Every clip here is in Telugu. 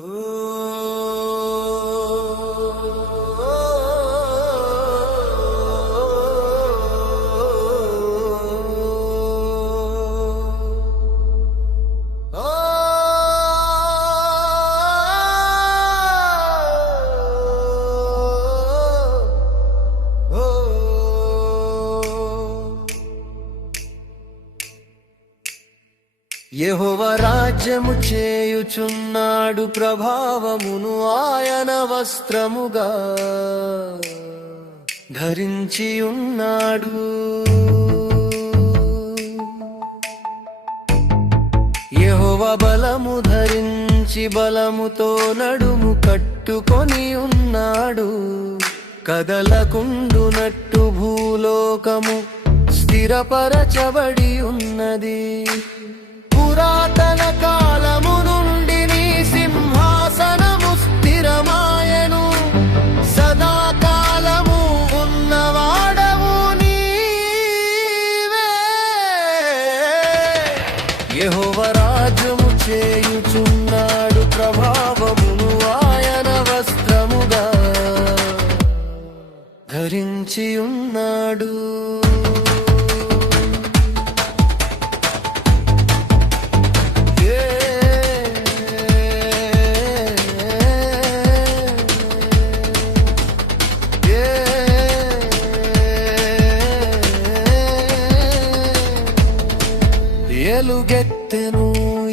Ooh. యహోవ రాజ్యము చేయుచున్నాడు ప్రభావమును ఆయన వస్త్రముగా ధరించి ఉన్నాడు. యహోవ బలము ధరించి బలముతో నడుము కట్టుకొని ఉన్నాడు. కదలకుండునట్టు భూలోకము స్థిరపరచబడి ఉన్నది. యెహోవ చేయుచున్నాడు ప్రభావమును ఆయన వస్త్రముగా ధరించి ఉన్నాడు ఎలుగెత్తెను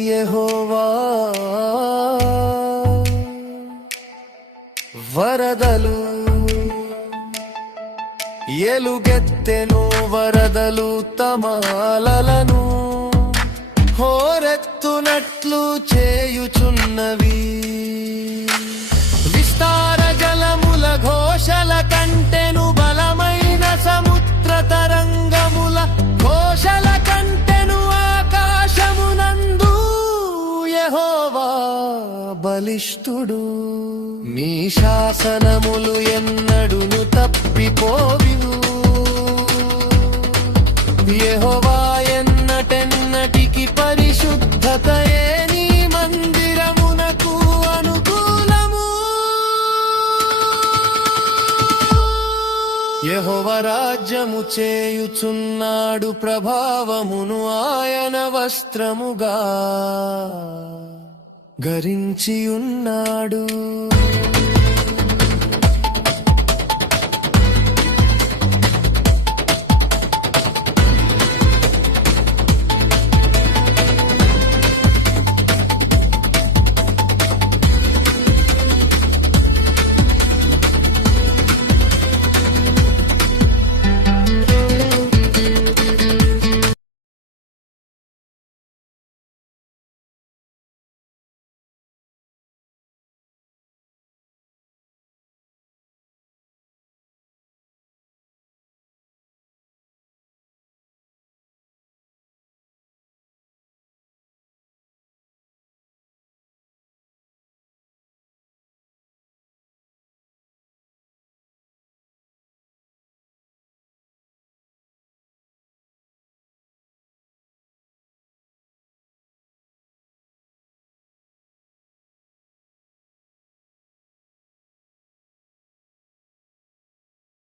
యహోవా. వరదలు ఎలుగెత్తెను వరదలు తమాలలను హోరెత్తునట్లు చేయుచు బలిష్ఠుడు నీ శాసనములు ఎన్నడును తప్పిపోవివు. యహోవా ఎన్నటెన్నటికి పరిశుద్ధతయే నీ మందిరమునకు అనుకూలము. యహోవ రాజ్యము చేయుచున్నాడు ప్రభావమును ఆయన వస్త్రముగా. గరించి ఉన్నాడు